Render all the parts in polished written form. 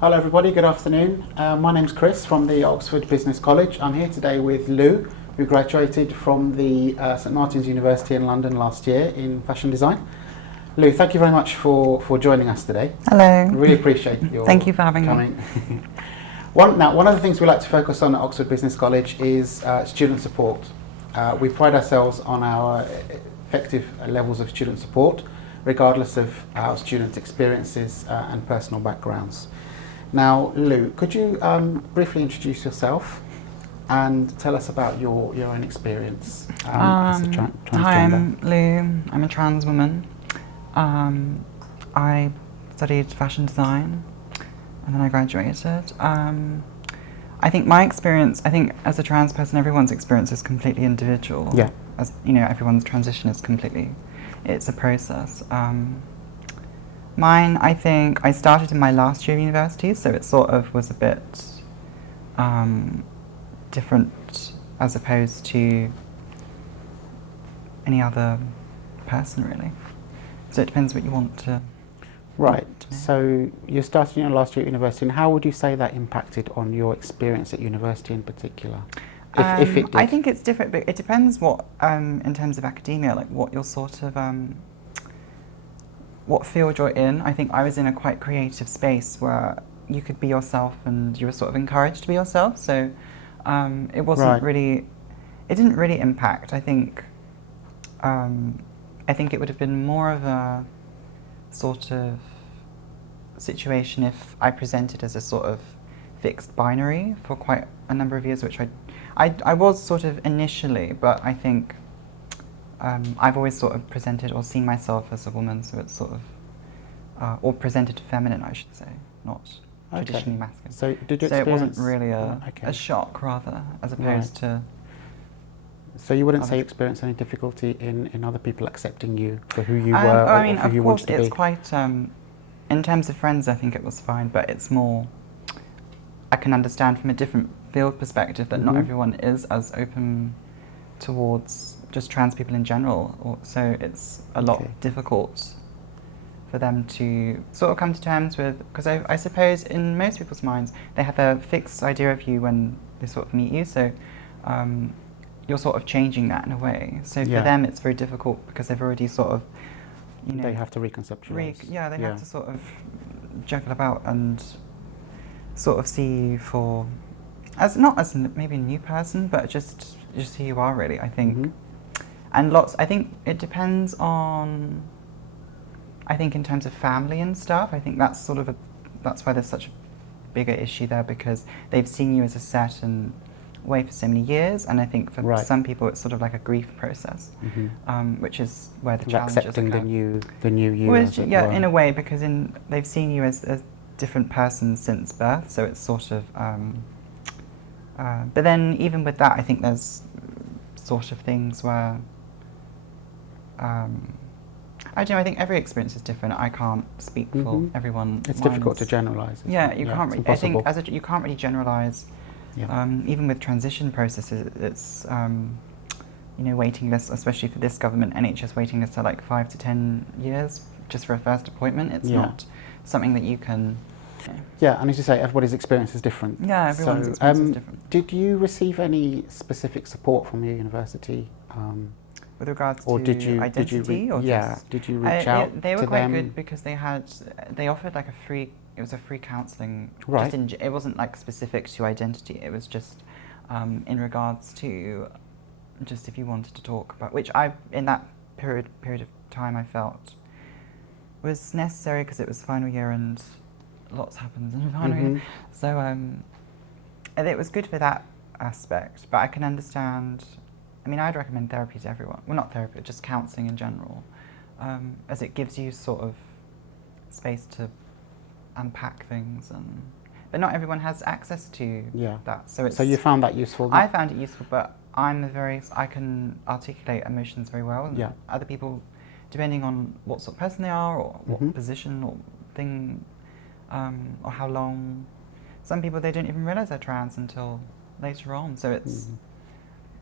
Hello everybody, good afternoon. My name's Chris from the Oxford Business College. I'm here today with Lu, who graduated from the St Martin's University in London last year in fashion design. Lu, thank you very much for joining us today. Hello. Really appreciate your Thank you for having coming. me. One of the things we like to focus on at Oxford Business College is student support. We pride ourselves on our effective levels of student support, regardless of our students' experiences and personal backgrounds. Now, Lu, could you briefly introduce yourself and tell us about your own experience as a transgender? Hi, I'm Lu. I'm a trans woman. I studied fashion design and then I graduated. I think my experience, as a trans person, everyone's experience is completely individual. Yeah. As you know, everyone's transition is it's a process. Mine, I think, I started in my last year of university, so it sort of was a bit different as opposed to any other person, really. So it depends what you want to. Right. to know. So you started in your last year at university, and how would you say that impacted on your experience at university in particular? If it did. I think it's different, but it depends what, in terms of academia, like what your sort of, what field you're in. I think I was in a quite creative space where you could be yourself and you were sort of encouraged to be yourself. So it wasn't really, it didn't really impact. I think it would have been more of a sort of situation if I presented as a sort of fixed binary for quite a number of years, which I was sort of initially, but I think I've always sort of presented or seen myself as a woman, so it's sort of, or presented feminine, I should say, not traditionally masculine. So did you So it experience... wasn't really a shock, rather, as opposed to... So you wouldn't say you experienced any difficulty in other people accepting you for who you were I mean, or for who you wanted to be? of course, it's quite... in terms of friends, I think it was fine, but it's more... I can understand from a different field perspective that not everyone is as open towards just trans people in general, so it's a lot difficult for them to sort of come to terms with, because I suppose in most people's minds they have a fixed idea of you when they sort of meet you, so you're sort of changing that in a way. So for them it's very difficult because they've already sort of, you know... They have to reconceptualize. They have to sort of juggle about and sort of see you for, not as maybe a new person, but just who you are, really, I think. And I think it depends on, in terms of family and stuff, I think that's sort of that's why there's such a bigger issue there, because they've seen you as a certain way for so many years, and I think for some people it's sort of like a grief process, which is where the challenges accepting the new you. Well, in a way, because they've seen you as a different person since birth, so it's sort of, but then even with that, I think there's sort of things where, I don't know, I think every experience is different. I can't speak for everyone. It's difficult to generalise. Yeah, you can't really, I think you can't really generalise. Even with transition processes, it's, you know, waiting lists, especially for this government, NHS waiting lists are like 5 to 10 years just for a first appointment. It's not something that you can... Yeah, and as you say, everybody's experience is different. Yeah, everyone's experience is different. Did you receive any specific support from your university? With regards or to did you, identity? did you reach out They were to quite them? good because they offered like it was a free counselling. Right. It wasn't like specific to identity, it was just in regards to just if you wanted to talk about, which in that period of time I felt was necessary because it was final year and lots happens in the final year. So and it was good for that aspect, but I can understand, I mean, I'd recommend therapy to everyone. Well, not therapy, just counselling in general, as it gives you sort of space to unpack things, but not everyone has access to that. So you found that useful? I found it useful, but I can articulate emotions very well, and other people, depending on what sort of person they are, or what position or thing, or how long. Some people, they don't even realise they're trans until later on. So it's,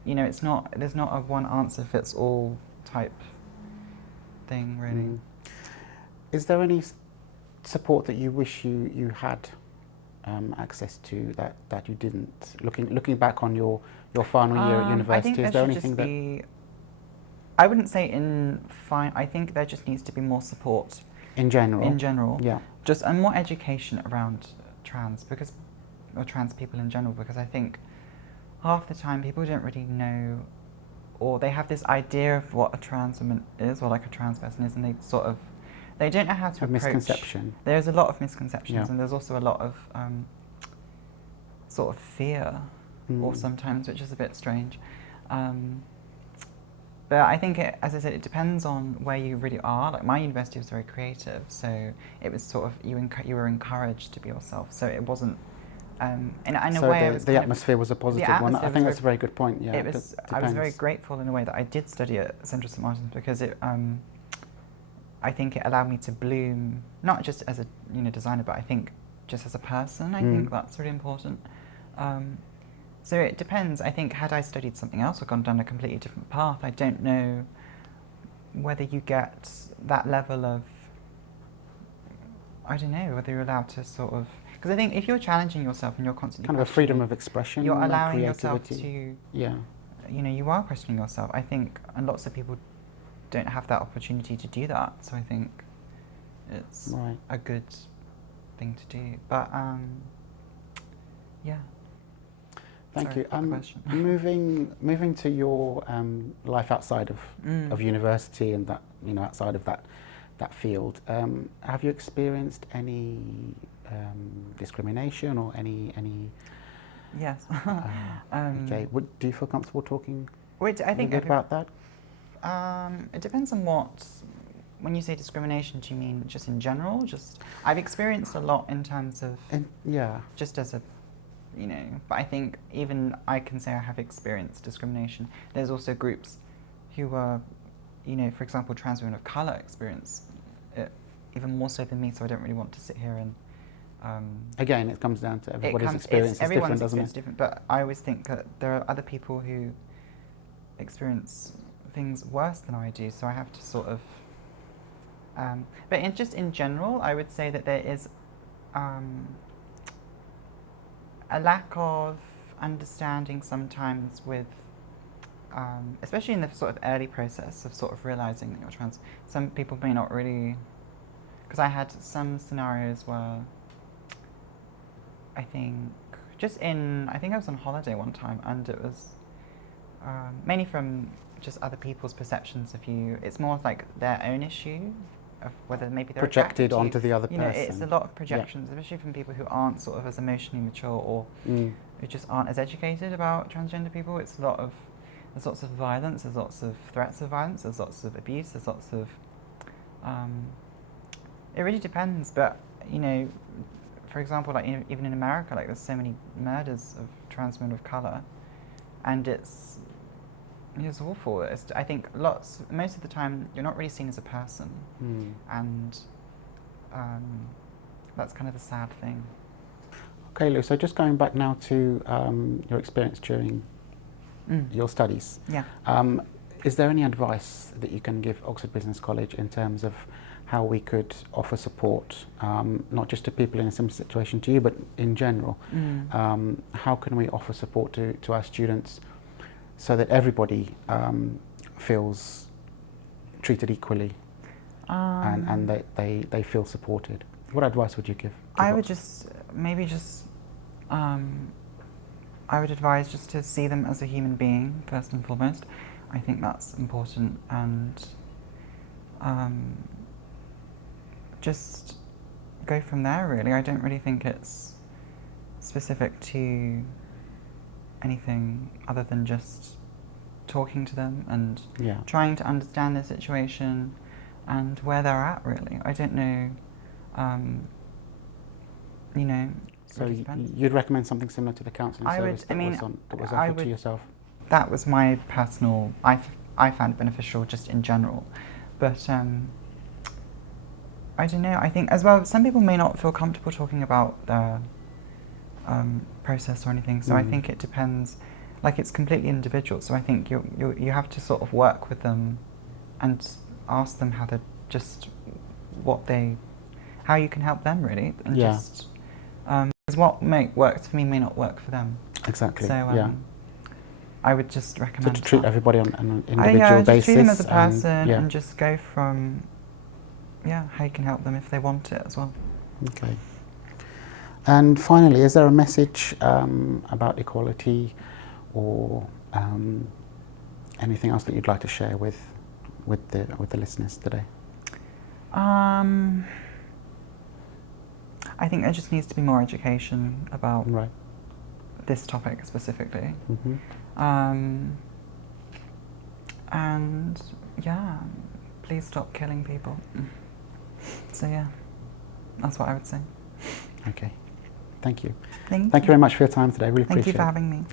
you know, there's not a one answer fits all type thing, really. Is there any support that you wish you had access to that you didn't? Looking back on your final year at I university, think is there there should anything just be, I wouldn't say I think there just needs to be more support in general? in general. Yeah. Just and more education around or trans people in general, because I think half the time people don't really know, or they have this idea of what a trans woman is, or like a trans person is, and they don't know how to A approach. misconception. There's a lot of misconceptions, Yeah. and there's also a lot of sort of fear, or sometimes, which is a bit strange. But I think, as I said, it depends on where you really are. Like, my university was very creative, so it was sort of, you were encouraged to be yourself. So it wasn't, in a So way, the atmosphere was a positive one. I think that's a very good point. Yeah, I was very grateful in a way that I did study at Central St Martin's, because I think it allowed me to bloom, not just as a designer, but I think just as a person. I think that's really important. So it depends. I think, had I studied something else or gone down a completely different path, I don't know whether you get that level of, I don't know, whether you're allowed to sort of, because I think if you're challenging yourself and you're constantly kind of a freedom of expression, you're allowing creativity. yourself to, yeah, you are questioning yourself. I think, and lots of people don't have that opportunity to do that. So I think it's a good thing to do. But yeah. Thank Sorry, you. Moving to your life outside of university and that outside of that field, have you experienced any discrimination or any? Yes. Okay. Do you feel comfortable talking? I think a bit about that. It depends on what. When you say discrimination, do you mean just in general? I've experienced a lot in terms of. Just as a. But I think even I can say I have experienced discrimination. There's also groups who are, for example, trans women of colour experience it even more so than me, so I don't really want to sit here and... Again, it comes down to everybody's experience is different, doesn't it? Different, but I always think that there are other people who experience things worse than I do, so I have to sort of... but in general, I would say that there is... a lack of understanding sometimes with, especially in the sort of early process of sort of realising that you're trans. Some people may not really, because I had some scenarios where I think I was on holiday one time, and it was mainly from just other people's perceptions of you. It's more like their own issue of whether maybe they're projected onto the other person. It's a lot of projections, especially from people who aren't sort of as emotionally mature or who just aren't as educated about transgender people. There's lots of violence, there's lots of threats of violence, there's lots of abuse, there's lots of... it really depends, but, for example, like even in America, like there's so many murders of trans women of colour, and it's awful. I think most of the time, you're not really seen as a person, and that's kind of the sad thing. Okay, Lu, so just going back now to your experience during your studies. Yeah. Is there any advice that you can give Oxford Business College in terms of how we could offer support, not just to people in a similar situation to you, but in general? How can we offer support to our students so that everybody feels treated equally and that they feel supported? What advice would you give? I would I would advise just to see them as a human being, first and foremost. I think that's important, and just go from there, really. I don't really think it's specific to anything other than just talking to them and trying to understand their situation and where they're at, really. I don't know, So you'd recommend something similar to the counselling service that was offered to yourself? That was my personal... I found it beneficial just in general. But I don't know, I think as well, some people may not feel comfortable talking about their process or anything, so I think it depends. Like, it's completely individual, so I think you have to sort of work with them and ask them how you can help them, really, and just Because what works for me may not work for them. Exactly. So yeah. I would just So recommend to treat that. everybody on an individual just basis. treat them as a person yeah. and just go from, how you can help them if they want it as well. Okay. And finally, is there a message about equality or anything else that you'd like to share with the listeners today? I think there just needs to be more education about Right. this topic specifically. Mm-hmm. And please stop killing people. So that's what I would say. Okay. Thank you. Thank you very much for your time today. Really appreciate it. Thank you for having me.